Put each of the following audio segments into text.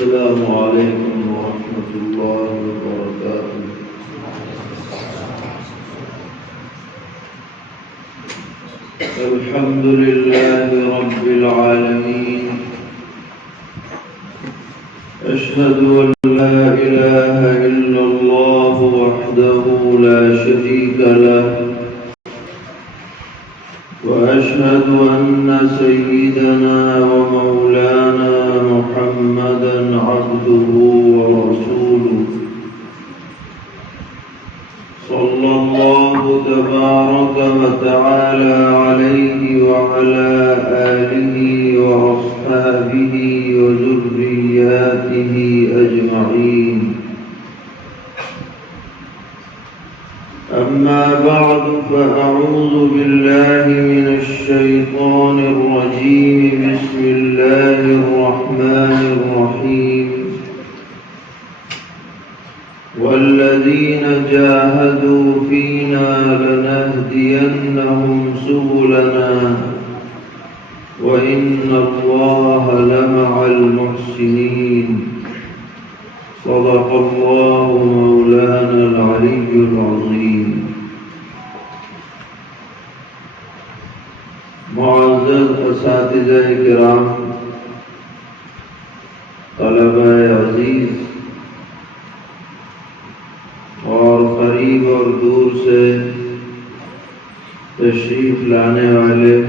السلام عليكم ورحمة الله وبركاته. الحمد لله رب العالمين. أشهد أن لا إله إلا الله وحده لا شريك له، وأشهد أن سيدنا ومولانا محمدا عبده ورسوله، صلى الله تبارك وتعالى عليه وعلى آله وأصحابه وذرياته أجمعين. أما بعد، فأعوذ بالله من الشيطان الرجيم. بسم الله الرحمن الرحيم. والذين جاهدوا فينا لنهدينهم سبلنا وإن الله لمع المحسنين. صدق الله مولانا العلي العظيم. معزز اساتذہ کرام، طلبہ عزیز اور قریب اور دور سے تشریف لانے والے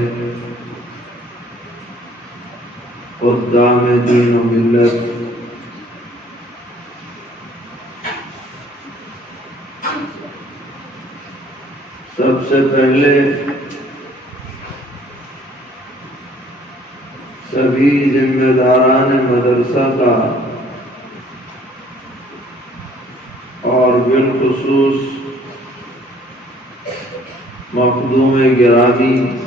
خدام دین و ملت، سب سے پہلے سبھی ذمہ داران مدرسہ کا اور بالخصوص مخدوم گرامی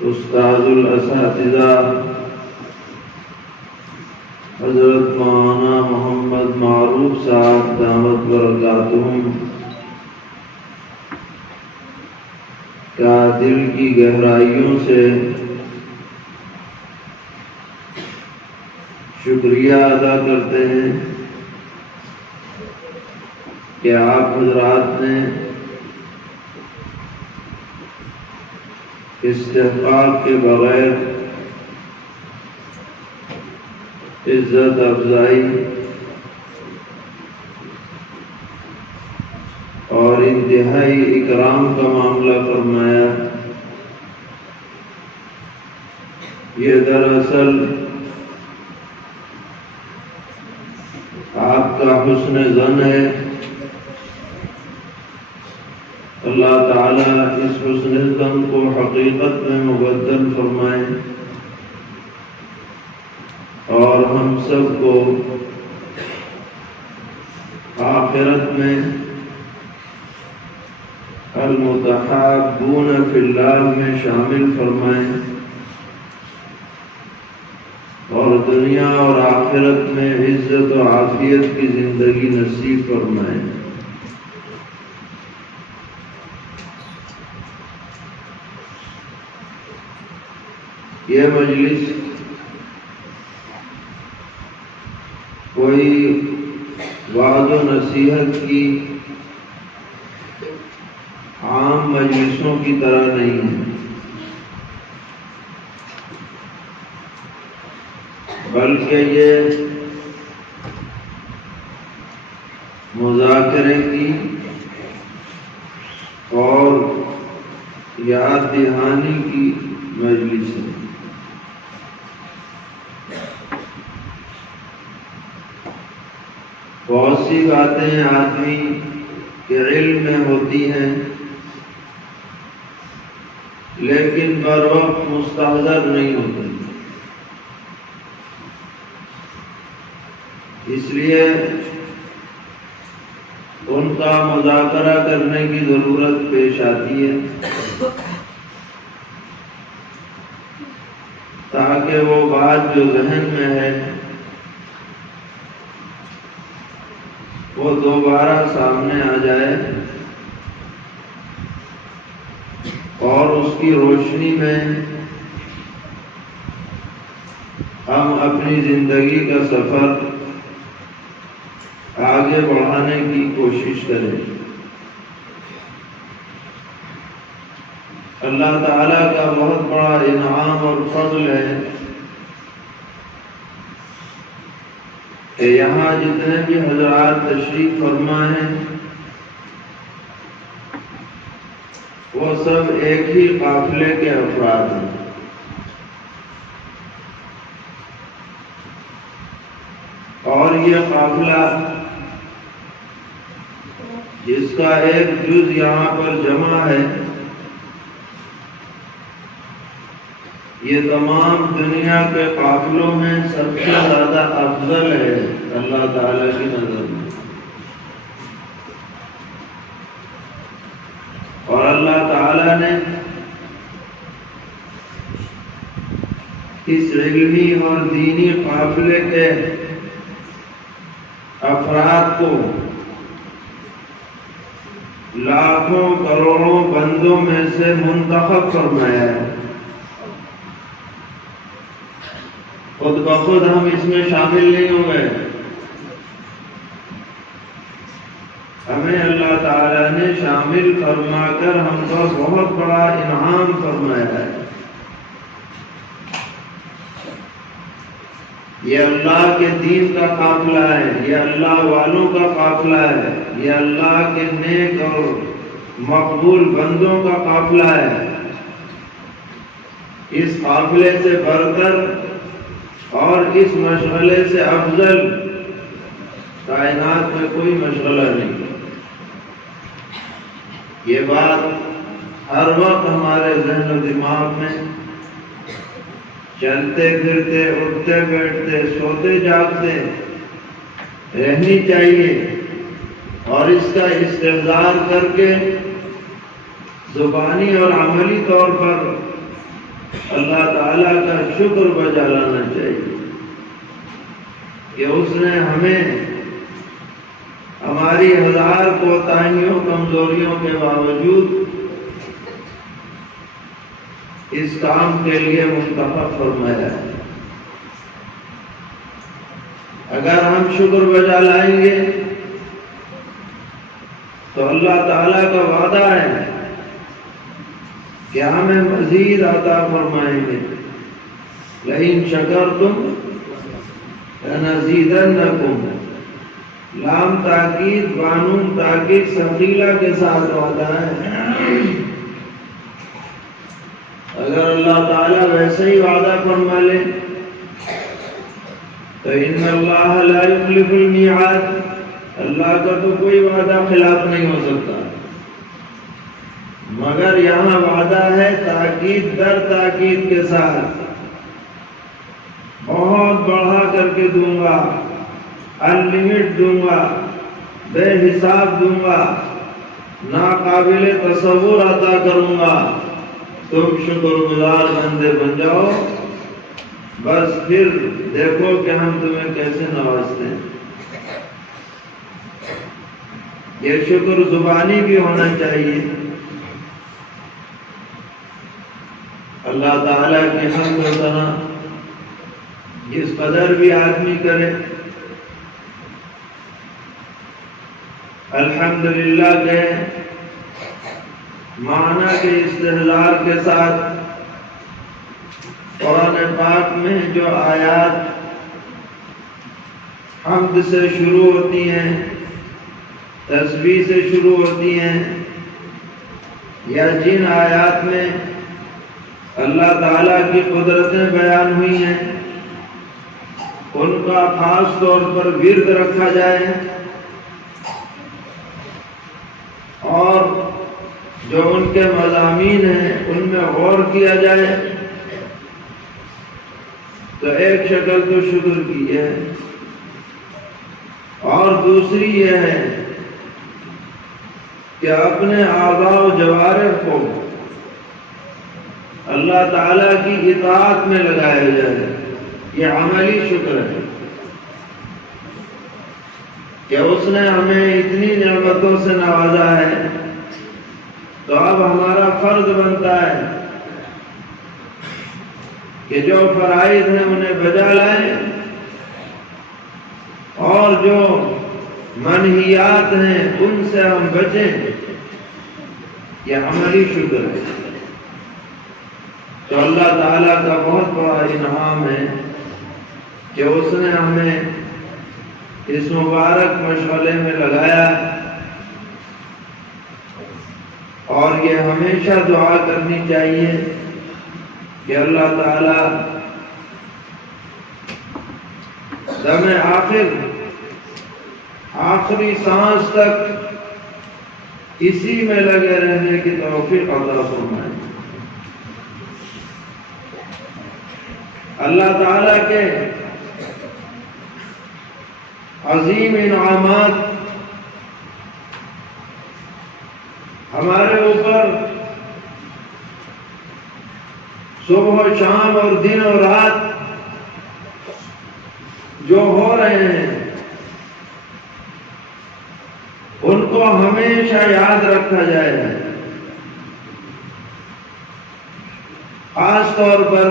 استاد الاساتذہ حضرت مولانا محمد معروف صاحب دامت برکاتہم کا دل کی گہرائیوں سے شکریہ ادا کرتے ہیں کہ آپ حضرات نے استحقاق کے بغیر عزت افزائی اور انتہائی اکرام کا معاملہ فرمایا۔ یہ دراصل آپ کا حسن ظن ہے۔ اللہ تعالیٰ اس حسن ظن کو حقیقت میں مبدل فرمائے اور ہم سب کو آخرت میں المتحابون فی اللہ میں شامل فرمائیں اور دنیا اور آخرت میں عزت و عافیت کی زندگی نصیب فرمائیں۔ یہ مجلس کوئی وعظ و نصیحت کی عام مجلسوں کی طرح نہیں ہے، بلکہ یہ مذاکرے کی اور یاد دہانی کی مجلس ہے۔ بہت سی باتیں آدمی کے علم میں ہوتی ہیں لیکن بر وقت مستحضر نہیں ہوتی، اس لیے ان کا مذاکرہ کرنے کی ضرورت پیش آتی ہے تاکہ وہ بات جو ذہن میں ہے وہ دوبارہ سامنے آ جائے اور اس کی روشنی میں ہم اپنی زندگی کا سفر آگے بڑھانے کی کوشش کریں۔ اللہ تعالیٰ کا بہت بڑا انعام اور فضل ہے کہ یہاں جتنے بھی حضرات تشریف فرما ہیں وہ سب ایک ہی قافلے کے افراد ہیں، اور یہ قافلہ جس کا ایک جز یہاں پر جمع ہے، یہ تمام دنیا کے قافلوں میں سب سے زیادہ افضل ہے اللہ تعالی کی نظر میں۔ اور اللہ تعالی نے اس علمی اور دینی قافلے کے افراد کو لاکھوں کروڑوں بندوں میں سے منتخب فرمایا ہے۔ خود بخود ہم اس میں شامل نہیں ہوئے، ہمیں اللہ تعالی نے شامل فرما کر ہم کو بہت بڑا انعام فرمایا ہے۔ یہ اللہ کے دین کا قافلہ ہے، یہ اللہ والوں کا قافلہ ہے، یہ اللہ کے نیک اور مقبول بندوں کا قافلہ ہے۔ اس قافلے سے بڑھ کر اور اس مشغلے سے افضل کائنات میں کوئی مشغلہ نہیں۔ یہ بات ہر وقت ہمارے ذہن و دماغ میں چلتے پھرتے اٹھتے بیٹھتے سوتے جاگتے رہنی چاہیے، اور اس کا استحضار کر کے زبانی اور عملی طور پر اللہ تعالیٰ کا شکر بجا لانا چاہیے کہ اس نے ہمیں ہماری ہزار کوتاہیوں کمزوریوں کے باوجود اس کام کے لیے منتخب فرمایا ہے۔ اگر ہم شکر بجا لائیں گے تو اللہ تعالیٰ کا وعدہ ہے کہ ہمیں مزید عطا فرمائیں گے۔ لئن شکرتم لنزیدنکم، لام تاکید بانون تاکید ثقیلہ کے ساتھ وعدہ ہے۔ اگر اللہ تعالیٰ ویسے ہی وعدہ فرما لے تو ان اللہ لا یخلف المیعاد، اللہ کا تو کوئی وعدہ خلاف نہیں ہو سکتا، مگر یہاں وعدہ ہے تاکید در تاکید کے ساتھ، بہت بڑھا کر کے دوں گا، انلمیٹ دوں گا، بے حساب دوں گا، ناقابل تصور عطا کروں گا۔ تم شکر گزار بندے بن جاؤ، بس پھر دیکھو کہ ہم تمہیں کیسے نوازتے ہیں۔ یہ شکر زبانی بھی ہونا چاہیے، اللہ تعالیٰ کی حمد و ثنا جس قدر بھی آدمی کرے، الحمدللہ کے معنی کے استحضار کے ساتھ قرآن پاک میں جو آیات حمد سے شروع ہوتی ہیں، تسبیح سے شروع ہوتی ہیں، یا جن آیات میں اللہ تعالیٰ کی قدرتیں بیان ہوئی ہیں، ان کا خاص طور پر ورد رکھا جائے، اور جو ان کے مضامین ہیں ان میں غور کیا جائے، تو ایک شکل تو شکر کی ہے، اور دوسری یہ ہے کہ اپنے اعضاء و جوارح کو اللہ تعالیٰ کی اطاعت میں لگایا جائے۔ یہ عملی شکر ہے کہ اس نے ہمیں اتنی نعمتوں سے نوازا ہے، تو اب ہمارا فرض بنتا ہے کہ جو فرائض ہیں انہیں بجا لائیں اور جو منہیات ہیں ان سے ہم بچیں، یہ عملی شکر ہے۔ تو اللہ تعالیٰ کا بہت بڑا انعام ہے کہ اس نے ہمیں اس مبارک مشغلے میں لگایا، اور یہ ہمیشہ دعا کرنی چاہیے کہ اللہ تعالیٰ دم آخری سانس تک اسی میں لگے رہنے کی توفیق عطا فرمائے۔ اللہ تعالیٰ کے عظیم انعامات ہمارے اوپر صبح و شام اور دن اور رات جو ہو رہے ہیں ان کو ہمیشہ یاد رکھا جائے۔ خاص طور پر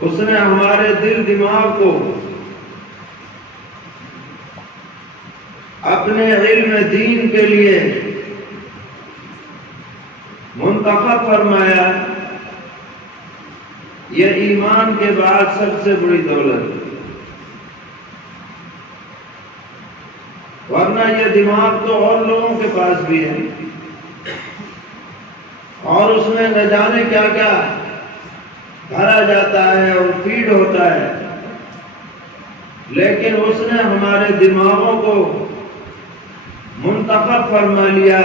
اس نے ہمارے دل دماغ کو اپنے علم دین کے لیے منتخب فرمایا۔ یہ ایمان کے بعد سب سے بڑی دولت ہے، ورنہ یہ دماغ تو اور لوگوں کے پاس بھی ہے اور اس میں نہ جانے کیا کیا بھرا جاتا ہے اور فیڈ ہوتا ہے، لیکن اس نے ہمارے دماغوں کو منتخب فرما لیا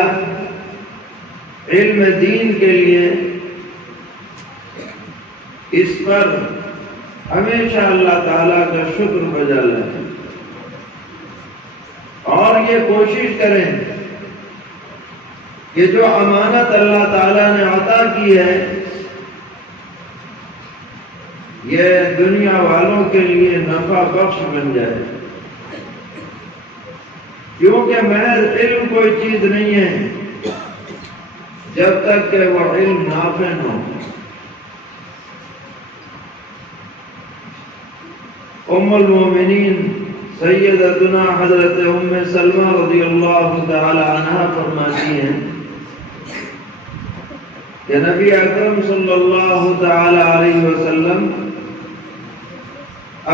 علم دین کے لیے۔ اس پر ہمیشہ اللہ تعالیٰ کا شکر بجا لیں اور یہ کوشش کریں کہ جو امانت اللہ تعالیٰ نے عطا کی ہے یہ دنیا والوں کے لیے نفع بخش بن جائے، کیونکہ محض علم کوئی چیز نہیں ہے جب تک کہ وہ علم نافع نہ ہو۔ ام المومنین سیدتنا حضرت ام سلمہ رضی اللہ تعالی عنہ فرماتی ہیں کہ نبی اکرم صلی اللہ تعالی علیہ وسلم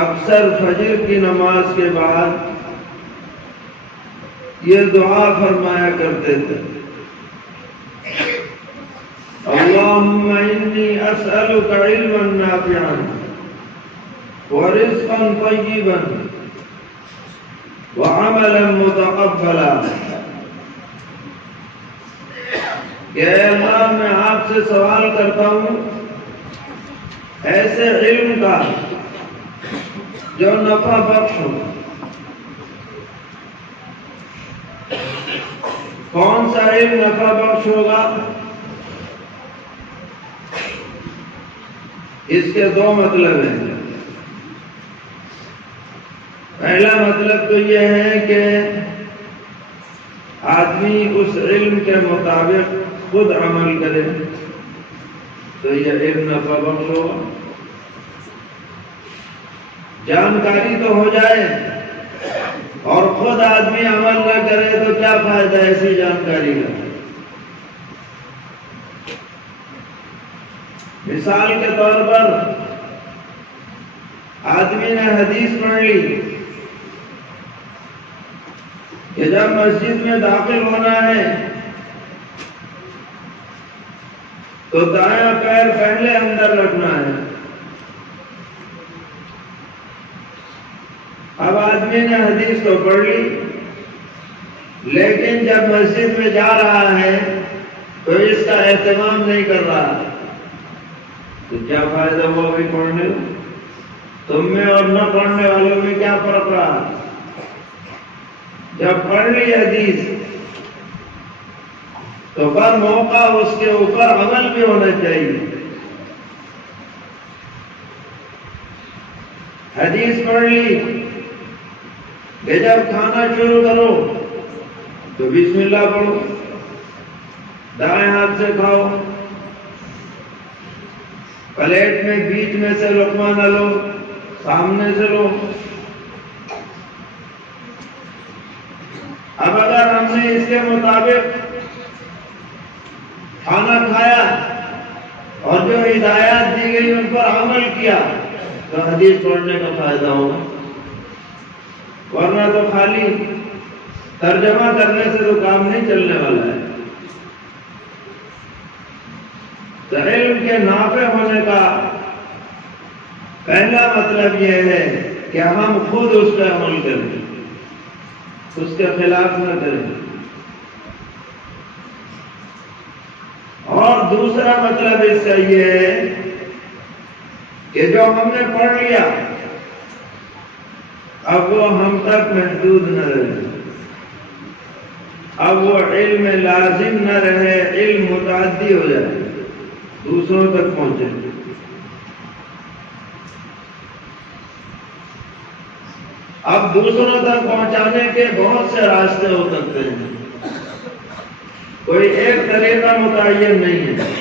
اکثر فجر کی نماز کے بعد یہ دعا فرمایا کرتے تھے، اللہم انی اسألک علما نافعا ورزقا طیبا وعملا متقبلا۔ کہ اے اللہ میں آپ سے سوال کرتا ہوں ایسے علم کا جو نفع بخش ہو۔ کون سا علم نفع بخش ہوگا؟ اس کے دو مطلب ہیں۔ پہلا مطلب تو یہ ہے کہ آدمی اس علم کے مطابق خود عمل کرے تو یہ علم نفع بخش ہوگا۔ جانکاری تو ہو جائے اور خود آدمی عمل نہ کرے تو کیا فائدہ ایسی جانکاری کا؟ مثال کے طور پر آدمی نے حدیث پڑھ لی کہ جب مسجد میں داخل ہونا ہے تو دایاں پیر پہلے اندر رکھنا ہے۔ اب آدمی نے حدیث تو پڑھ لی لیکن جب مسجد میں جا رہا ہے تو اس کا اہتمام نہیں کر رہا تو کیا فائدہ وہ بھی پڑھنے؟ تم میں اور نہ پڑھنے والوں میں کیا فرق رہا؟ جب پڑھ لی حدیث تو پر موقع اس کے اوپر عمل بھی ہونا چاہیے۔ حدیث پڑھ لی کہ جب کھانا شروع کرو تو بسم اللہ پڑھو، دائیں ہاتھ سے کھاؤ، پلیٹ میں بیچ میں سے لقمہ نہ لو، سامنے سے لو۔ اب اگر ہم نے اس کے مطابق کھانا کھایا اور جو ہدایات دی گئی ان پر عمل کیا تو حدیث پڑھنے کا فائدہ ہوگا، ورنہ تو خالی ترجمہ کرنے سے تو کام نہیں چلنے والا ہے۔ تو علم کے نافع ہونے کا پہلا مطلب یہ ہے کہ ہم خود اس پہ عمل کریں، اس کے خلاف نہ کریں۔ اور دوسرا مطلب اس کا یہ ہے کہ جو ہم نے پڑھ لیا اب وہ ہم تک محدود نہ رہے، اب وہ علم لازم نہ رہے، علم متعدی ہو جائے، دوسروں تک پہنچے۔ اب دوسروں تک پہنچانے کے بہت سے راستے ہو سکتے ہیں، کوئی ایک طریقہ متعین نہیں ہے۔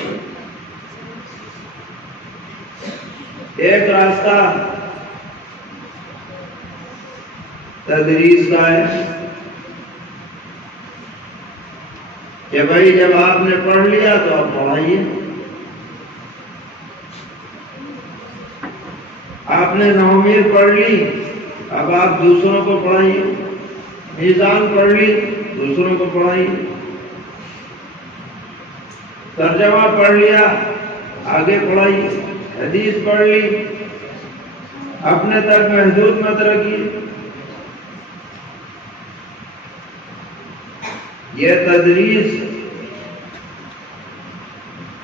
ایک راستہ تدریس کا ہے کہ بھائی جب آپ نے پڑھ لیا تو آپ پڑھائیے، آپ نے نومید پڑھ لی اب آپ دوسروں کو پڑھائیے، میزان پڑھ لی دوسروں کو پڑھائیے، ترجمہ پڑھ لیا آگے پڑھائیے، حدیث پڑھ لی اپنے تک محدود مت رکھیے۔ یہ تدریس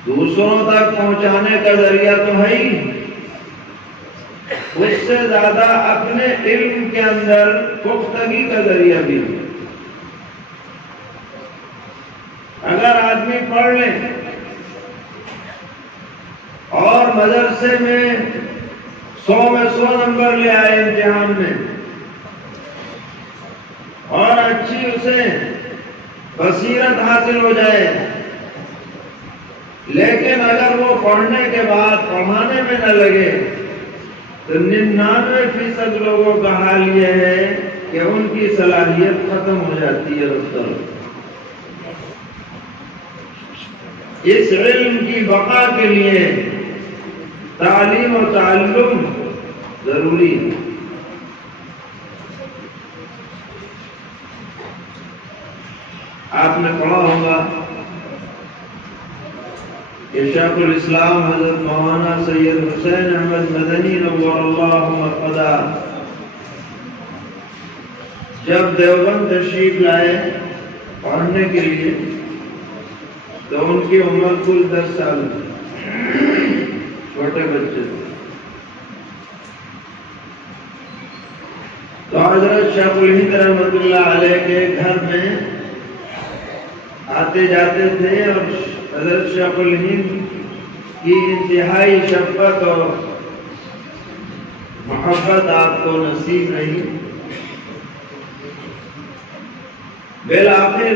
دوسروں تک پہنچانے کا ذریعہ تو ہے ہی، اس سے زیادہ اپنے علم کے اندر پختگی کا ذریعہ بھی ہے۔ اگر آدمی پڑھ لے اور مدرسے میں 100 میں 100 نمبر لے آئے امتحان میں اور اچھی اسے بصیرت حاصل ہو جائے، لیکن اگر وہ پڑھنے کے بعد پڑھانے میں نہ لگے تو 99% لوگوں کا حال یہ ہے کہ ان کی صلاحیت ختم ہو جاتی ہے رفتہ رفتہ۔ اس علم کی بقا کے لیے تعلیم و تعلم ضروری ہے۔ آپ نے پڑھا ہوگا کہ شیخ الاسلام حضرت مولانا سید حسین احمد مدنی نور اللہ مرقدہ جب دیوبند تشریف لائے پڑھنے کے لیے تو ان کی عمر کل 10 سال تھی، چھوٹے بچے تھے۔ تو حضرت شیخ الہند رحمۃ اللہ علیہ کے گھر میں آتے جاتے تھے اور حضرت شیخ الہند کی انتہائی شفقت اور محبت آپ کو نصیب نہیں، بالآخر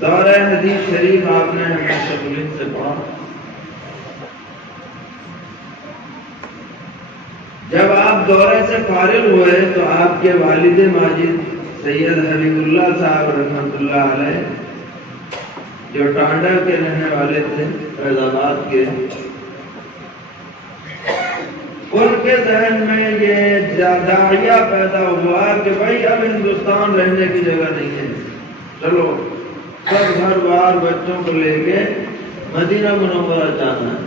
دورہ حدیث شریف آپ نے حضرت شیخ الہند سے پڑھا۔ جب آپ دورے سے فارغ ہوئے تو آپ کے والد ماجد سید حبیب اللہ صاحب رحمۃ اللہ علیہ جو ٹانڈا کے رہنے والے تھے فیض آباد کے، ان کے ذہن میں یہ داعیہ پیدا ہوا کہ بھائی اب ہندوستان رہنے کی جگہ نہیں ہے، چلو سب گھر بار بچوں کو لے کے مدینہ منورہ جانا ہے۔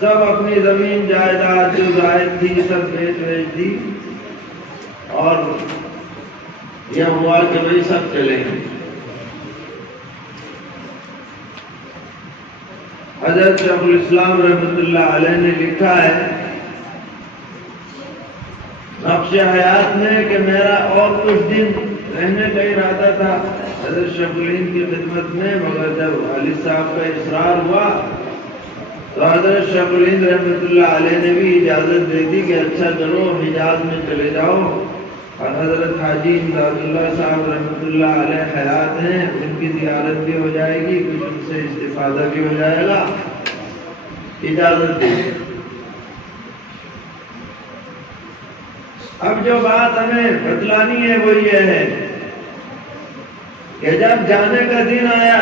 سب اپنی زمین جائیداد جو زائد تھی سب بیچ دی اور یہ ہوا کہ بھائی سب چلیں گے۔ حضرت شیخ الاسلام رحمۃ اللہ علیہ نے لکھا ہے نقش حیات میں کہ میرا اور کچھ دن رہنے کا ارادہ تھا حضرت شیخ الہند کی خدمت میں، مگر جب والد صاحب کا اصرار ہوا تو حضرت شیخ الہند رحمۃ اللہ علیہ نے بھی اجازت دے دی کہ اچھا چلو حجاز میں چلے جاؤ، اور حضرت حاجی امداد اللہ صاحب رحمۃ اللہ علیہ حیات ہیں، ان کی زیارت بھی ہو جائے گی، کچھ ان سے استفادہ بھی ہو جائے گا، اجازت دیں۔ اب جو بات ہمیں بتلانی ہے وہ یہ ہے کہ جب جانے کا دن آیا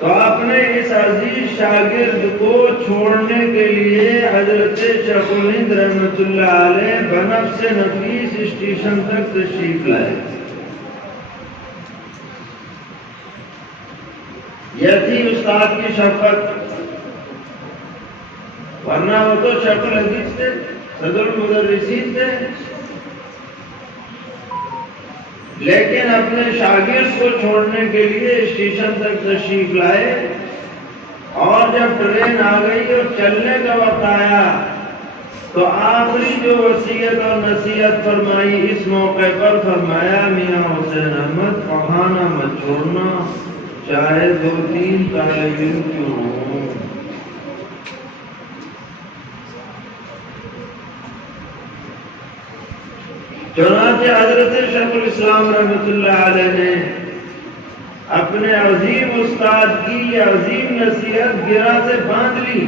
تو اپنے اس عزیز شاگرد کو چھوڑنے کے لیے حضرت شیخ الہند رحمۃ اللہ علیہ بنفس نفیس اسٹیشن تک تشریف لائے۔ یہ تھی استاد کی شفقت، ورنہ وہ تو شیخ الحدیث تھے، صدر المدرسین تھے، لیکن اپنے شاگرد کو چھوڑنے کے لیے اسٹیشن تک تشریف لائے، اور جب ٹرین آ گئی اور چلنے کا وقت آیا تو آخری جو وصیت اور نصیحت فرمائی اس موقع پر فرمایا، میاں حسین احمد پڑھانا مت چھوڑنا، چاہے 2-3 طالب علم کیوں ہوں۔ چنانچہ حضرت شیخ الاسلام رحمۃ اللہ علیہ نے اپنے عظیم استاد کی یہ عظیم نصیحت گرہ سے باندھ لی،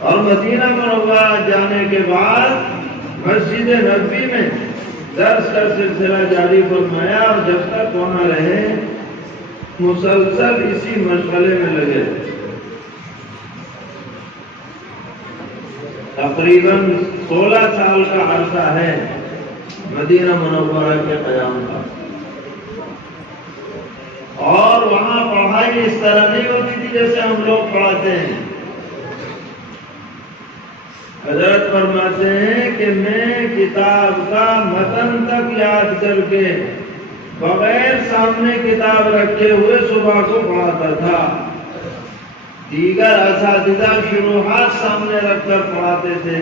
اور مدینہ منورہ جانے کے بعد مسجد نبوی میں درس کا سلسلہ جاری فرمایا، اور جب تک وہاں رہے مسلسل اسی مشغلے میں لگے، تقریباً 16 سال کا عرصہ ہے مدینہ منورہ کے قیام کا۔ اور وہاں پڑھائی اس طرح نہیں ہوتی تھی جیسے ہم لوگ پڑھاتے ہیں۔ حضرت فرماتے ہیں کہ میں کتاب کا متن تک یاد کر کے بغیر سامنے کتاب رکھے ہوئے صبح کو پڑھاتا تھا، دیگر اساتذہ شروحات سامنے رکھ کر پڑھاتے تھے،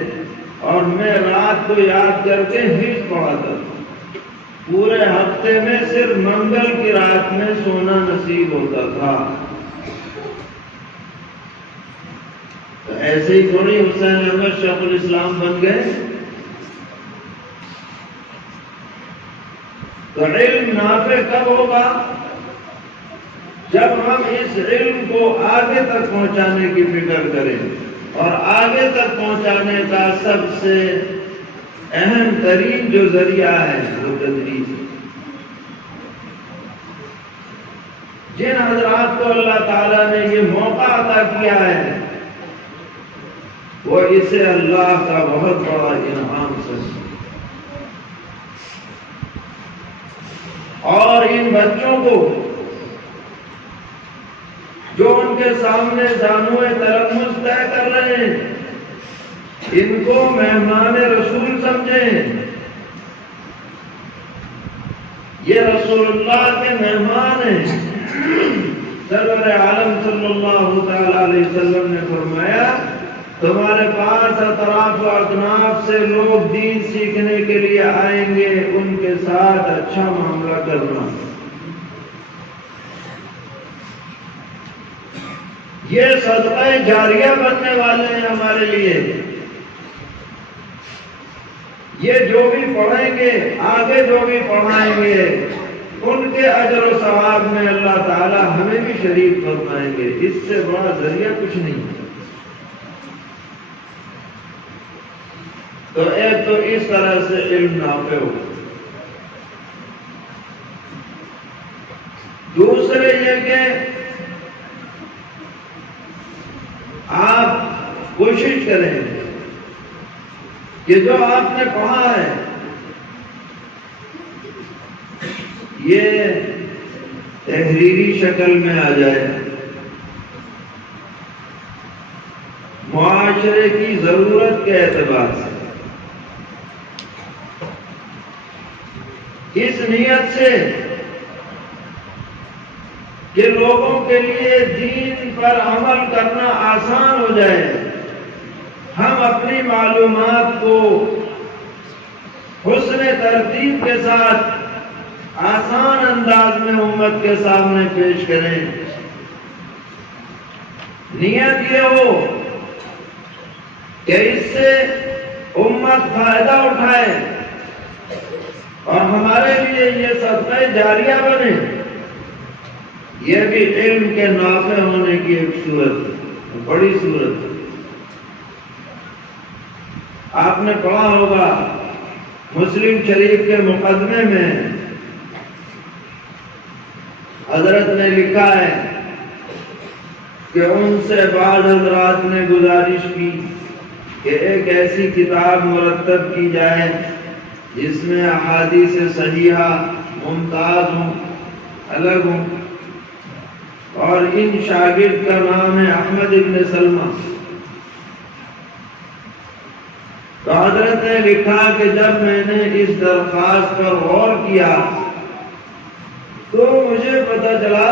اور میں رات کو یاد کر کے حفظ پڑھاتا تھا۔ پورے ہفتے میں صرف منگل کی رات میں سونا نصیب ہوتا تھا۔ تو ایسے ہی تھوڑی حسین احمد شیخ الاسلام بن گئے۔ تو علم نافع کب ہوگا؟ جب ہم اس علم کو آگے تک پہنچانے کی فکر کریں، اور آگے تک پہنچانے کا سب سے اہم ترین جو ذریعہ ہے وہ تدریس۔ جن حضرات کو اللہ تعالیٰ نے یہ موقع عطا کیا ہے وہ اسے اللہ کا بہت بڑا انعام سمجھیں، اور ان بچوں کو جو ان کے سامنے زانوئے تلمس طے کر رہے ہیں، ان کو مہمان رسول سمجھیں۔ یہ رسول اللہ کے مہمان ہیں۔ سرور عالم صلی اللہ تعالی علیہ وسلم نے فرمایا، تمہارے پاس اطراف و اکناف سے لوگ دین سیکھنے کے لیے آئیں گے، ان کے ساتھ اچھا معاملہ کرنا۔ یہ صدقہ جاریہ بننے والے ہیں ہمارے لیے۔ یہ جو بھی پڑھیں گے، آگے جو بھی پڑھائیں گے، ان کے اجر و ثواب میں اللہ تعالی ہمیں بھی شریک فرمائیں گے۔ اس سے بڑا ذریعہ کچھ نہیں ہے۔ تو ایک تو اس طرح سے علم نافع ہو، دوسرے یہ کہ آپ کوشش کریں کہ جو آپ نے پڑھا ہے یہ تحریری شکل میں آ جائے، معاشرے کی ضرورت کے اعتبار سے، اس نیت سے کہ لوگوں کے لیے دین پر عمل کرنا آسان ہو جائے، ہم اپنی معلومات کو حسن ترتیب کے ساتھ آسان انداز میں امت کے سامنے پیش کریں۔ نیت یہ ہو کہ اس سے امت فائدہ اٹھائے اور ہمارے لیے یہ صدقہ جاریہ بنے، یہ بھی علم کے نافع ہونے کی ایک صورت ہے، بڑی صورت ہے۔ آپ نے پڑھا ہوگا مسلم شریف کے مقدمے میں حضرت نے لکھا ہے کہ ان سے بعض حضرات نے گزارش کی کہ ایک ایسی کتاب مرتب کی جائے جس میں احادیث صحیحہ ممتاز ہوں، الگ ہوں، اور ان شاگرد کا نام ہے احمد ابن سلمہ۔ تو حضرت نے لکھا کہ جب میں نے اس درخواست پر غور کیا تو مجھے پتہ چلا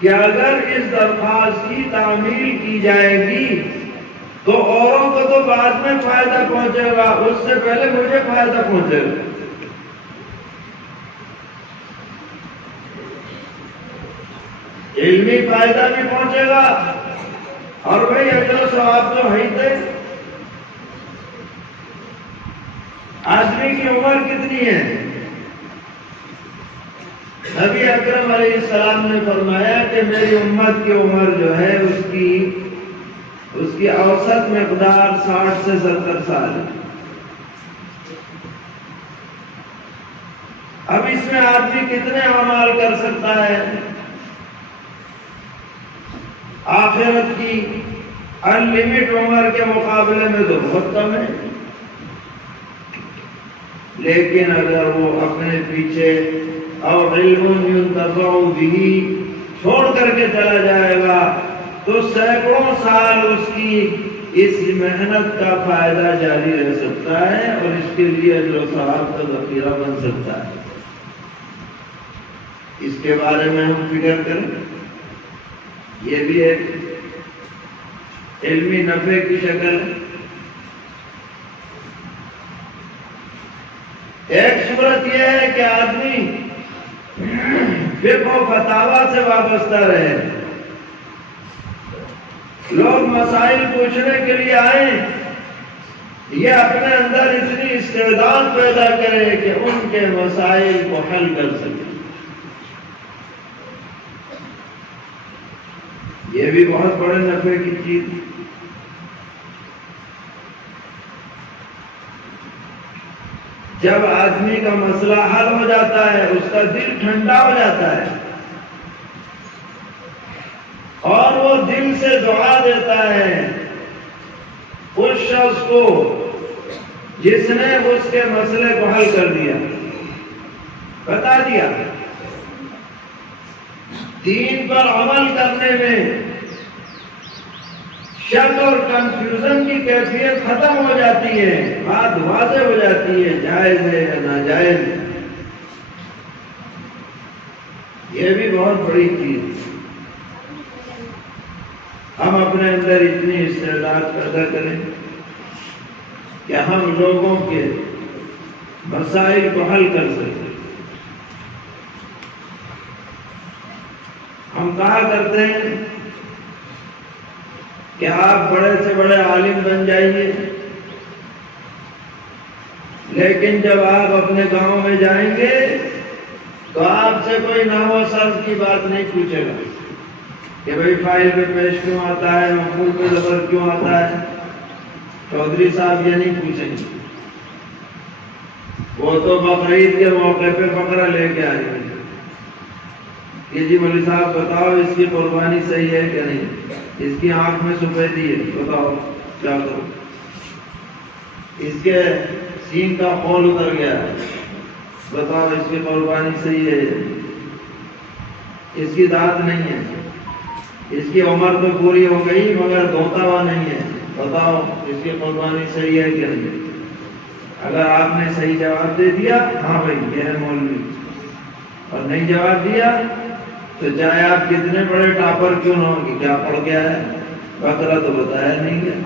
کہ اگر اس درخواست کی تعمیل کی جائے گی تو اوروں کو تو بعد میں فائدہ پہنچے گا، اس سے پہلے مجھے فائدہ پہنچے گا۔ علمی فائدہ بھی پہنچے گا اور بھائی اجر و ثواب تو ہے ہی تھے۔ آدمی کی عمر کتنی ہے؟ نبی اکرم علیہ السلام نے فرمایا کہ میری امت کی عمر جو ہے اس کی اوسط مقدار 60 سے 70 سال ہے۔ اب اس میں آدمی کتنے اعمال کر سکتا ہے؟ آخرت کی انلمٹ عمر کے مقابلے میں تو بہت کم ہے، لیکن اگر وہ اپنے پیچھے اور علم ينتفع به چھوڑ کر کے چلا جائے گا تو سینکڑوں سال اس کی اس محنت کا فائدہ جاری رہ سکتا ہے اور اس کے لیے اجر و ثواب کا ذخیرہ بن سکتا ہے۔ اس کے بارے میں ہم فکر کریں، یہ بھی ایک علمی نفع کی شکل ہے۔ ایک صورت یہ ہے کہ آدمی فقہ و فتاوی سے وابستہ رہے، لوگ مسائل پوچھنے کے لیے آئیں، یہ اپنے اندر اتنی استعداد پیدا کرے کہ ان کے مسائل کو حل کر سکے۔ یہ بھی بہت بڑے نفع کی چیز۔ جب آدمی کا مسئلہ حل ہو جاتا ہے اس کا دل ٹھنڈا ہو جاتا ہے اور وہ دل سے دعا دیتا ہے اس شخص کو جس نے اس کے مسئلے کو حل کر دیا، بتا دیا۔ دین پر عمل کرنے میں شک اور کنفیوژن کی کیفیت ختم ہو جاتی ہے، بات واضح ہو جاتی ہے، جائز ہے یا ناجائز ہے۔ یہ بھی بہت بڑی چیز ہے۔ ہم اپنے اندر اتنی استعداد پیدا کریں کہ ہم لوگوں کے مسائل کو حل کر سکیں۔ ہم کہا کرتے ہیں کہ آپ بڑے سے بڑے عالم بن جائیے، لیکن جب آپ اپنے گاؤں میں جائیں گے تو آپ سے کوئی نحو صرف کی بات نہیں پوچھے گا کہ بھئی فائل پہ پیش کیوں آتا ہے، مفعول پہ زبر کیوں آتا ہے۔ چودھری صاحب یہ نہیں پوچھیں گے، وہ تو بقرعید کے موقع پہ بکرا لے کے آئے گے کہ جی مولوی صاحب بتاؤ اس کی قربانی صحیح ہے کہ نہیں، اس کی آنکھ میں سفیدی ہے، بتاؤ کیا کرو، اس کے سین کا خول اتر گیا ہے، بتاؤ اس کی قربانی صحیح ہے، اس کی دانت نہیں ہے، اس کی عمر تو پوری ہو گئی مگر دھوتا ہوا نہیں ہے، بتاؤ اس کی قربانی صحیح ہے کہ نہیں۔ اگر آپ نے صحیح جواب دے دیا ہاں بھائی یہ ہے مولوی، اور نہیں جواب دیا تو چاہے آپ کتنے بڑے ٹاپر کیوں نہ ہو کہ کیا پڑ گیا ہے، بکرا تو بتایا نہیں گیا۔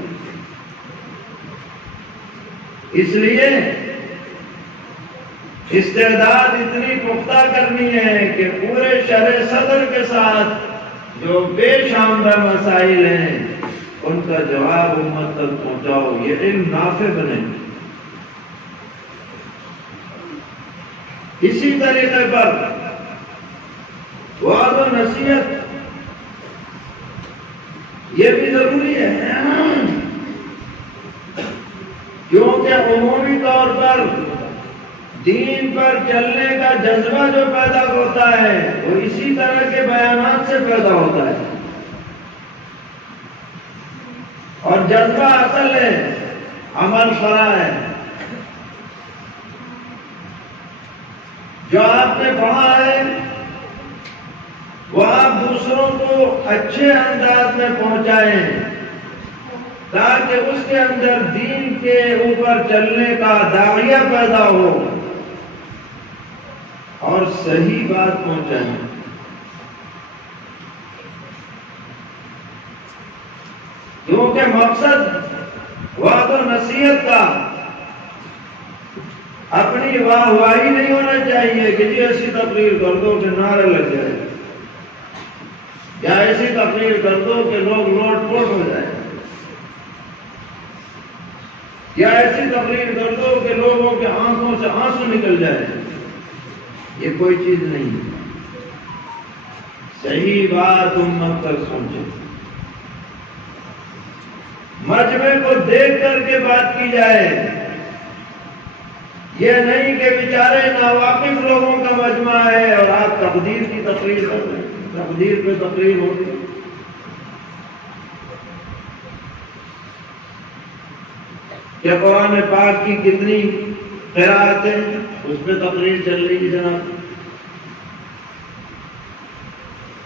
اس لیے استعداد اتنی پختہ کرنی ہے کہ پورے شرح صدر کے ساتھ جو پیش آمدہ مسائل ہیں ان کا جواب امت تک پہنچاؤ، یہ علم نافع بنے۔ اسی طریقے پر وعظ و نصیحت یہ بھی ضروری ہے، کیونکہ عمومی طور پر دین پر چلنے کا جذبہ جو پیدا ہوتا ہے وہ اسی طرح کے بیانات سے پیدا ہوتا ہے، اور جذبہ اصل ہے، عمل فرع ہے۔ جو آپ نے پڑھا ہے وہ آپ دوسروں کو اچھے انداز میں پہنچائیں تاکہ اس کے اندر دین کے اوپر چلنے کا داعیہ پیدا ہو اور صحیح بات پہنچائیں۔ کیونکہ مقصد وعظ و نصیحت کا اپنی واہ واہی نہیں ہونا چاہیے کہ جی ایسی تقریر کر دو کہ نعرے لگ جائے، یا ایسی تقریر کر دو کہ لوگ لوٹ پوٹ ہو جائے، یا ایسی تقریر کر دو کہ لوگوں کے آنکھوں سے آنسو نکل جائے۔ یہ کوئی چیز نہیں، صحیح بات امت تک سمجھے، مجمع کو دیکھ کر کے بات کی جائے، یہ نہیں کہ بیچارے ناواقف لوگوں کا مجمع ہے اور آپ تقدیر کی تقریر کر رہے ہیں، تقدیر پہ تقریر ہوگی۔ کہ قرآن پاک کی کتنی قرأتیں اس پہ تقریر چل رہی ہے جناب،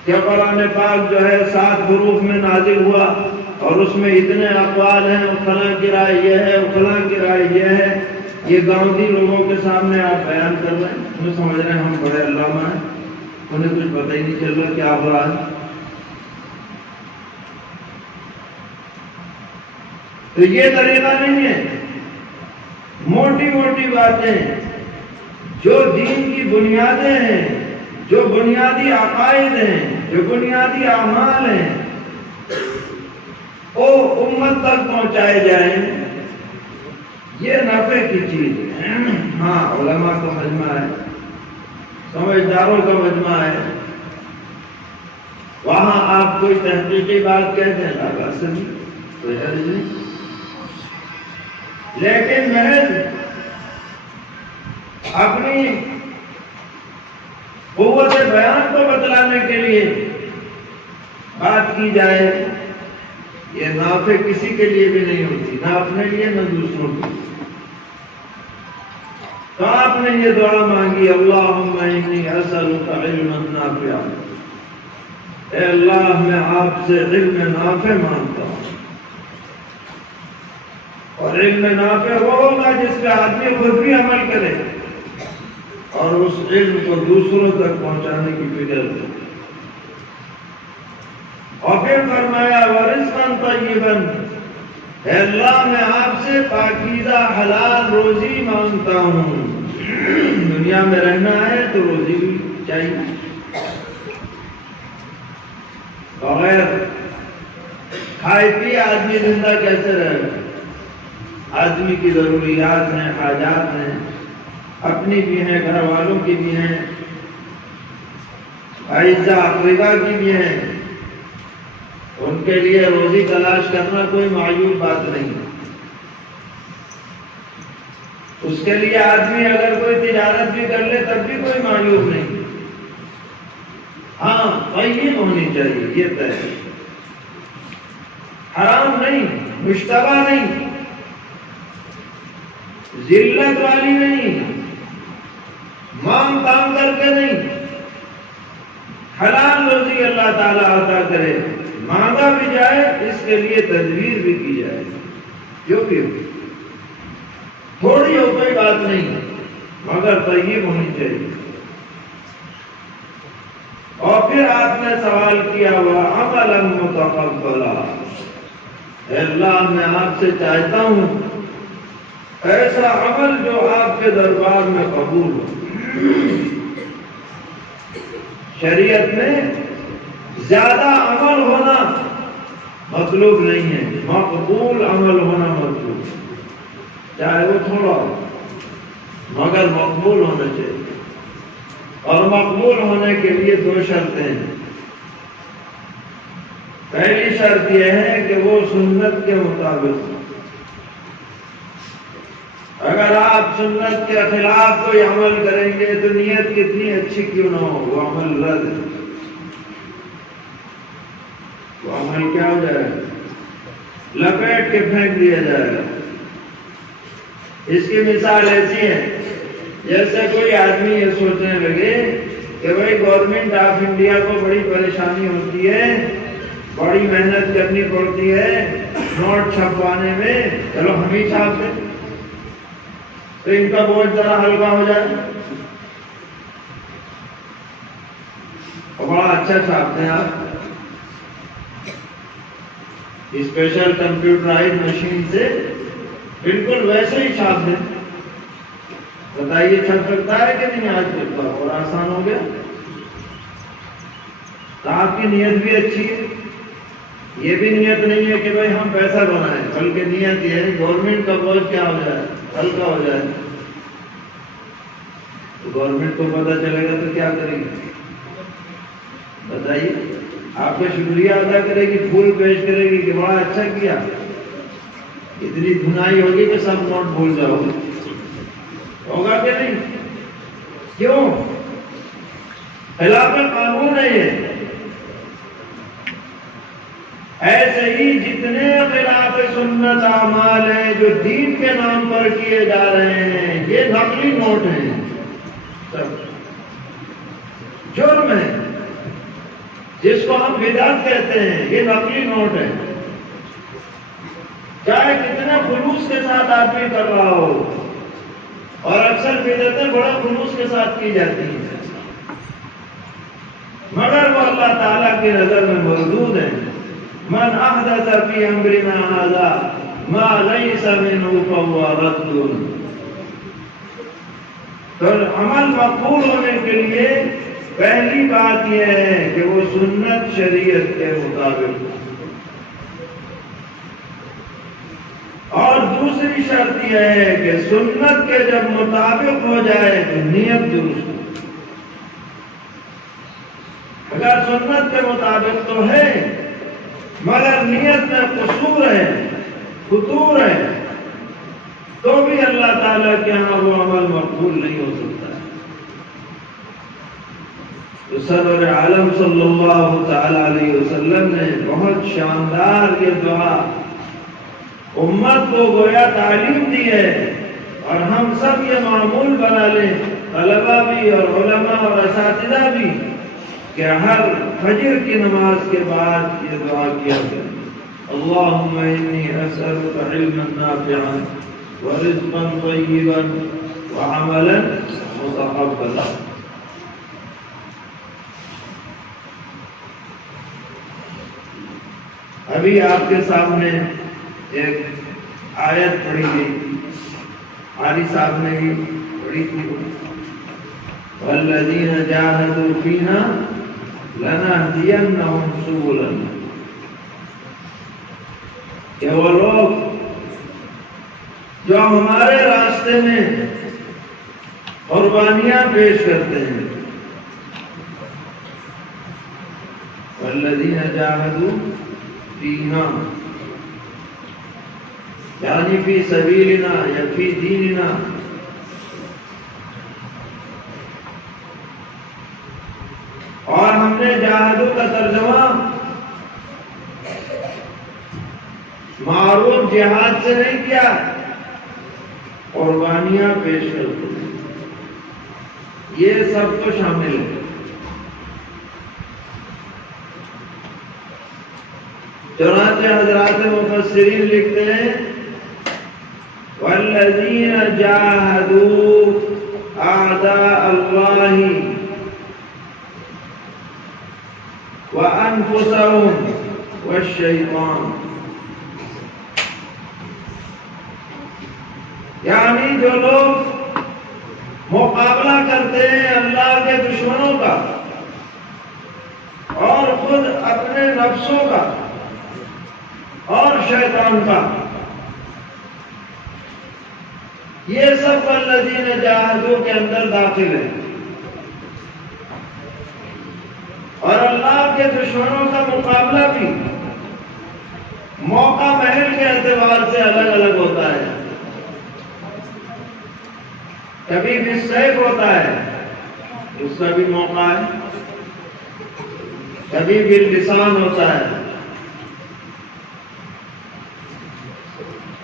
کہ قرآن پاک جو ہے 7 حروف میں نازل ہوا اور اس میں اتنے اقوال ہیں، فلاں کی رائے یہ ہے، فلاں کی رائے یہ ہے، یہ گاؤں لوگوں کے سامنے آپ بیان کر رہے ہیں، انہیں سمجھ رہے ہیں ہم بڑے علامہ ہیں، انہیں کچھ پتہ ہی نہیں چل رہا کیا ہو رہا ہے۔ تو یہ طریقہ نہیں ہے۔ موٹی موٹی باتیں جو دین کی بنیادیں ہیں، جو بنیادی عقائد ہیں، جو بنیادی اعمال ہیں، وہ امت تک پہنچائے جائیں، یہ نفع کی چیز ہے۔ ہاں علماء کا مجمع ہے، سمجھداروں کا مجمع ہے، وہاں آپ کوئی تحقیقی بات کہتے ہیں لگا سنی تو لیکن محض اپنی قوت بیان کو بتلانے کے لیے بات کی جائے، یہ نافع کسی کے لیے بھی نہیں ہوتی، نہ اپنے لیے نہ دوسروں کے لیے۔ تو آپ نے یہ دعا مانگی، اللہم انی اسألک علما نافعا، اے اللہ میں آپ سے علم نافع مانگتا ہوں، اور علم نافع وہ ہوگا جس کا آدمی خود بھی عمل کرے اور اس علم کو دوسروں تک پہنچانے کی فکر کرے۔ اور پھر فرمایا ورزقا طیبا، اے اللہ میں آپ سے پاکیزہ حلال روزی مانگتا ہوں، دنیا میں رہنا ہے تو روزی بھی چاہیے، بغیر کھائے پیے آدمی زندہ کیسے رہے گا؟ آدمی کی ضروریات ہیں، حاجات ہیں، اپنی بھی ہیں، گھر والوں کی بھی ہیں، اعزا اقربا کی بھی ہیں، ان کے لیے روزی تلاش کرنا کوئی معیوب بات نہیں۔ اس کے لیے آدمی اگر کوئی تجارت بھی کر لے تب بھی کوئی معیوب نہیں، ہاں طیب ہونی چاہیے، یہ طے ہے، حرام نہیں، مشتبہ نہیں، ذلت والی نہیں، مانگ کام کر کے نہیں، حلال روزی اللہ تعالیٰ عطا کرے، مانگا بھی جائے اس کے لیے تدبیر بھی کی جائے، جو بھی ہو، تھوڑی ہو کوئی بات نہیں، مگر طیب ہونی چاہیے۔ اور پھر آپ نے سوال کیا وَعَمَلًا مُتَقَبَّلًا، اے اللہ میں آپ سے چاہتا ہوں ایسا عمل جو آپ کے دربار میں قبول ہو۔ شریعت میں زیادہ عمل ہونا مطلوب نہیں ہے، مقبول عمل ہونا مطلوب، چاہے وہ تھوڑا ہو مگر مقبول ہونا چاہیے۔ اور مقبول ہونے کے لیے 2 شرطیں ہیں۔ پہلی شرط یہ ہے کہ وہ سنت کے مطابق ہو۔ اگر آپ سنت کے خلاف کوئی عمل کریں گے تو نیت کتنی اچھی کیوں نہ ہو، وہ عمل رد ہے، وہ عمل کیا ہو جائے گا، لپیٹ کے پھینک دیا جائے گا۔ اس کی مثال ایسی ہے جیسے کوئی آدمی یہ سوچنے لگے کہ بھائی گورنمنٹ آف انڈیا کو بڑی پریشانی ہوتی ہے، بڑی محنت کرنی پڑتی ہے نوٹ چھپوانے میں، چلو ہم ہی چھاپ دیں تو ان کا بوجھ ذرا ہلکا ہو جائے، اور بڑا اچھا چھاپتے ہیں آپ، اسپیشل کمپیوٹرائز مشین سے بالکل ویسے ہی چھاپ دیں۔ بتائیے چھپ سکتا ہے کہ نہیں؟ آج تک اور آسان ہو گیا۔ تو آپ کی نیت بھی اچھی ہے، یہ بھی نیت نہیں ہے کہ بھائی ہم پیسہ بنائیں، بلکہ نیت یہ ہے گورنمنٹ کا بوجھ کیا ہو جائے، ہلکا ہو جائے۔ تو گورنمنٹ کو پتہ چلے گا تو کیا کرے گی؟ بتائیے، آپ کا شکریہ ادا کرے گی، پھول پیش کرے گی کہ بڑا اچھا کیا، اتنی دھنائی ہوگی کہ سب نوٹ بھول جاؤ گے، ہوگا کہ نہیں؟ کیوں؟ خلاف قانون ہے یہ۔ ایسے ہی جتنے خلاف سنت اعمال ہیں جو دین کے نام پر کیے جا رہے ہیں، یہ نقلی نوٹ ہیں، سب جرم ہے، جس کو ہم بدعت کہتے ہیں، یہ نقلی نوٹ ہے، چاہے کتنے خلوص کے ساتھ آدمی کر رہا ہو، اور اکثر بدعتیں بڑے خلوص کے ساتھ کی جاتی ہیں، مگر وہ اللہ تعالیٰ کی نظر میں مردود ہیں۔ من احدث فی امرنا ھذا ما لیس منہ فہو رد۔ تو عمل مقبول ہونے کے لیے پہلی بات یہ ہے کہ وہ سنت شریعت کے مطابق ہو، اور دوسری شرط یہ ہے کہ سنت کے جب مطابق ہو جائے تو نیت درست ہو۔ اگر سنت کے مطابق تو ہے مگر نیت میں قصور ہے، فتور ہے، تو بھی اللہ تعالیٰ کے ہاں وہ عمل مقبول نہیں ہو سکتا ہے۔ تو سرور عالم صلی اللہ تعالی علیہ وسلم نے بہت شاندار یہ دعا امت کو گویا تعلیم دی ہے، اور ہم سب یہ معمول بنا لیں، طلبہ بھی اور علماء اور اساتذہ بھی، کہ ہر فجر کی نماز کے بعد یہ دعا کیا کریں، اللہم انی اسألک علما نافعا ورزقا طیبا وعملا متقبلا۔ ابھی آپ کے سامنے ایک آیت پڑھی گئی، عالی صاحب نے بھی پڑھی تھی، والذین جاہدوا فینا لنہدینہم سبلنا، کہ وہ لوگ جو ہمارے راستے میں قربانیاں پیش کرتے ہیں، والذین جاہدوا فینا یعنی فی سبیلنا یا فی دیننا، اور ہم نے جاہدو کا ترجمہ معروف جہاد سے نہیں کیا، قربانیاں پیش کرتے ہیں، یہ سب تو شامل ہے۔ چنانچہ حضرات مفسرین لکھتے ہیں والذین جاہدوا اعداء اللہ وانفسهم والشیطان، یعنی جو لوگ مقابلہ کرتے ہیں اللہ کے دشمنوں کا اور خود اپنے نفسوں کا، اور شیطان کا، یہ سب والذین جاہدوا کے اندر داخل ہے۔ اور اللہ کے دشمنوں کا مقابلہ بھی موقع محل کے اعتبار سے الگ الگ ہوتا ہے۔ کبھی بالسیف ہوتا ہے، اس کا بھی موقع ہے، کبھی باللسان ہوتا ہے،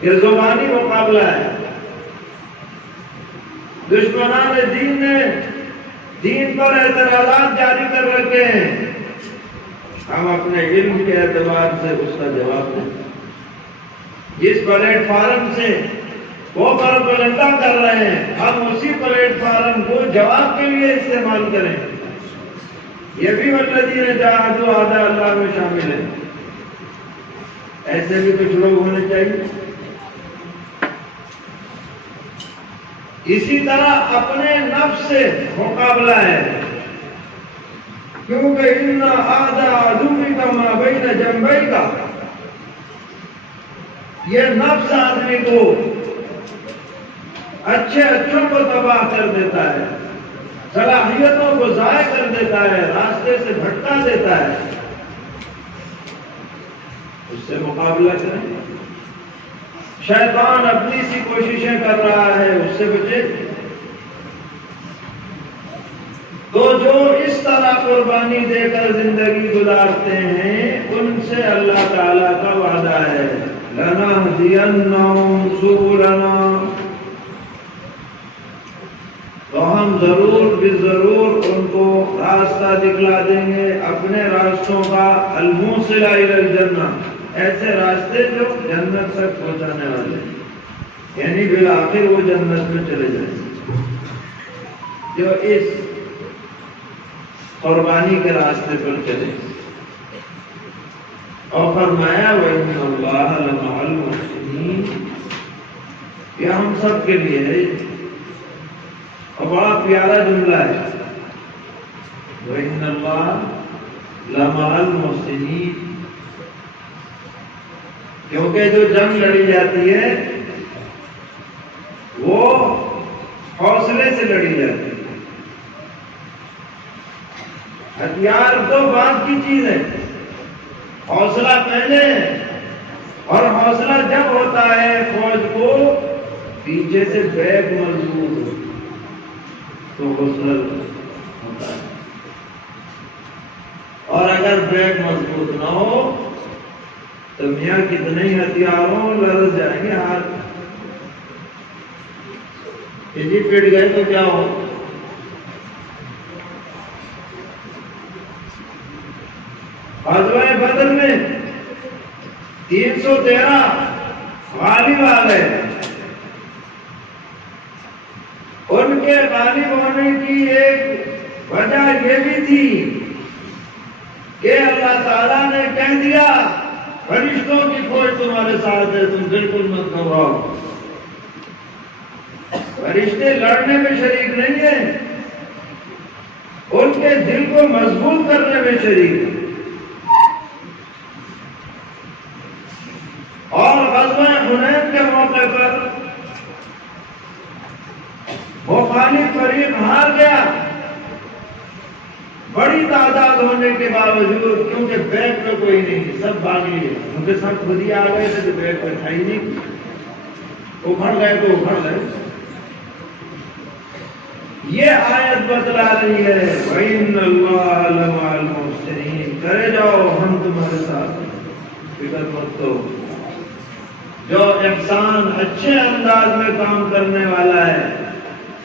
یہ زبانی مقابلہ ہے۔ دشمنان دین نے دین پر اعتراضات جاری کر رکھے ہیں، ہم اپنے علم کے اعتبار سے اس کا جواب دیں۔ جس پلیٹ فارم سے وہ پروپیگنڈا کر رہے ہیں، ہم اسی پلیٹ فارم کو جواب کے لیے استعمال کریں۔ یہ بھی والذین جاہدوا اعداء اللہ میں شامل ہے۔ ایسے بھی کچھ لوگ ہونے چاہیے۔ اسی طرح اپنے نفس سے مقابلہ ہے، کیونکہ ان اعداء عدوک ما بین جنبیک، یہ نفس آدمی کو اچھوں کو تباہ کر دیتا ہے، صلاحیتوں کو ضائع کر دیتا ہے، راستے سے بھٹکا دیتا ہے۔ اس سے مقابلہ کریں۔ شیطان اپنی سی کوششیں کر رہا ہے، اس سے بچے۔ تو جو اس طرح قربانی دے کر زندگی گزارتے ہیں، ان سے اللہ تعالیٰ کا وعدہ ہے لَنَهْدِيَنَّهُمْ سُبُلَنَا، تو ہم ضرور بضرور ان کو راستہ دکھلا دیں گے اپنے راستوں کا، الموصل الی الجنہ، ایسے راستے جو جنت تک پہنچانے والے ہیں، یعنی بالآخر وہ جنت میں چلے جائیں جو اس قربانی کے راستے پر چلے۔ اور فرمایا وَإِنَّ اللَّهَ لَمَعَ الْمُحْسِنِينَ، یہ ہم سب کے لیے ہے، اور بڑا پیارا جملہ ہے وَإِنَّ اللَّهَ لَمَعَ الْمُحْسِنِينَ، کیونکہ جو جنگ لڑی جاتی ہے وہ حوصلے سے لڑی جاتی ہے۔ ہتھیار تو بعد کی چیز ہے، حوصلہ پہلے ہے، اور حوصلہ جب ہوتا ہے فوج کو پیچھے سے بیک مضبوط ہو تو حوصلہ ہوتا ہے، اور اگر بیک مضبوط نہ ہو تو میاں کتنے ہی ہتھیاروں لڑ جائیں گے ہاتھ، جی پٹ گئے تو کیا ہو۔ غزوہ بدر میں 313 غالب آ گئے، ان کے غالب ہونے کی ایک وجہ یہ بھی تھی کہ اللہ تعالیٰ نے کہہ دیا فرشتوں کی فوج تمہارے ساتھ ہے، تم بالکل مت گھبراؤ۔ فرشتے لڑنے میں شریک نہیں ہیں، ان کے دل کو مضبوط کرنے میں شریک ہیں۔ اور غزوہ حنین کے موقع پر مخالف فریق ہار گیا، بڑی تعداد ہونے کے باوجود، کیونکہ بیک میں کوئی نہیں، سب بھاگ لیے، کیونکہ سب خود ہی آ گئے تھے تو بیک میں تھا ہی نہیں، اکھڑ گئے تو اکھڑ گئے۔ یہ آیت بتلا رہی ہے وَإِنَّ اللَّهَ لَمَعَ الْمُحْسِنِينَ، کرے جاؤ ہم تمہارے ساتھ، فکر مت کرو۔ جو احسان اچھے انداز میں کام کرنے والا ہے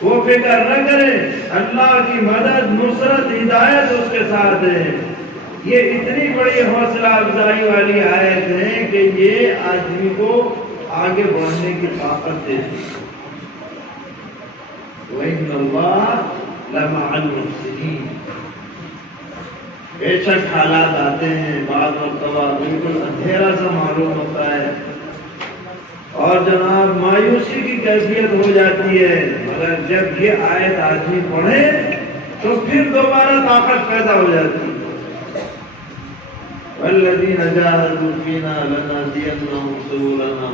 وہ فکر نہ کرے، اللہ کی مدد، نصرت، ہدایت اس کے ساتھ ہے۔ یہ اتنی بڑی حوصلہ افزائی والی آیت ہے کہ یہ آدمی کو آگے بڑھنے کی طاقت دیتی ہے۔ وَإِنَّ اللَّهَ لَمَعَ الْمُحْسِنِينَ، بے شک حالات آتے ہیں، بعض مرتبہ بالکل اندھیرا سا معلوم ہوتا ہے اور جناب مایوسی کی کیفیت ہو جاتی ہے، مگر جب یہ آیت آدمی پڑھے تو پھر دوبارہ طاقت پیدا ہو جاتی ہے۔ والذین جاہدوا فینا لنہدینہم سبلنا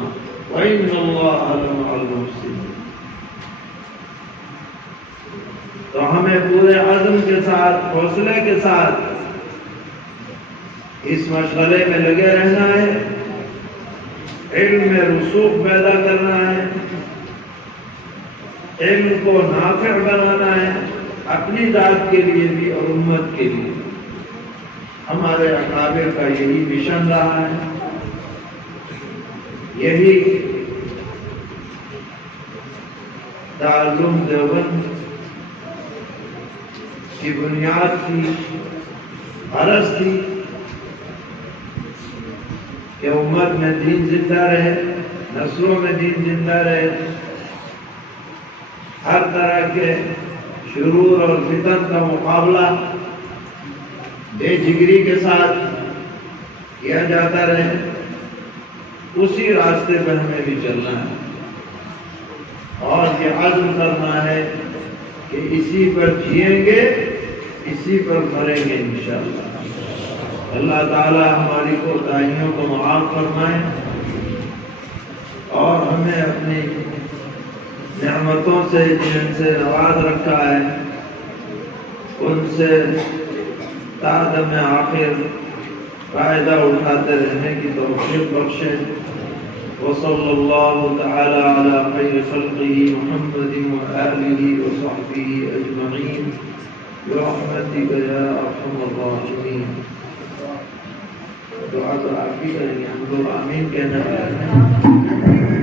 وإن اللہ لمع المحسنین. تو ہمیں پورے عزم کے ساتھ، حوصلے کے ساتھ اس مشغلے میں لگے رہنا ہے، علم میں رسوخ پیدا کرنا ہے، علم کو نافع بنانا ہے، اپنی ذات کے لیے بھی اور امت کے لیے. ہمارے اکابر کا یہی مشن رہا ہے، یہی دارالعلوم دیوبند کی بنیاد تھی، غرض تھی کہ امت میں دین زندہ رہے، نسلوں میں دین زندہ رہے، ہر طرح کے شرور اور فتن کا مقابلہ بے جگری کے ساتھ کیا جاتا رہے. اسی راستے پر ہمیں بھی چلنا ہے اور یہ عزم کرنا ہے کہ اسی پر جئیں گے، اسی پر مریں گے انشاءاللہ. اللہ تعالی ہماری کوتاہیوں کو معاف فرمائے اور ہمیں اپنی نعمتوں سے جن سے نواز رکھا ہے ان سے تادم آخر فائدہ اٹھاتے رہنے کی توفیق بخشے. وصلی اللہ تعالی علی خیر خلقہ محمد وآلہ وصحبہ اجمعین برحمتک یا ارحم الراحمین. دعا تو آپ ہی کریں گے، ہم لوگ آمین کہنے والے ہیں.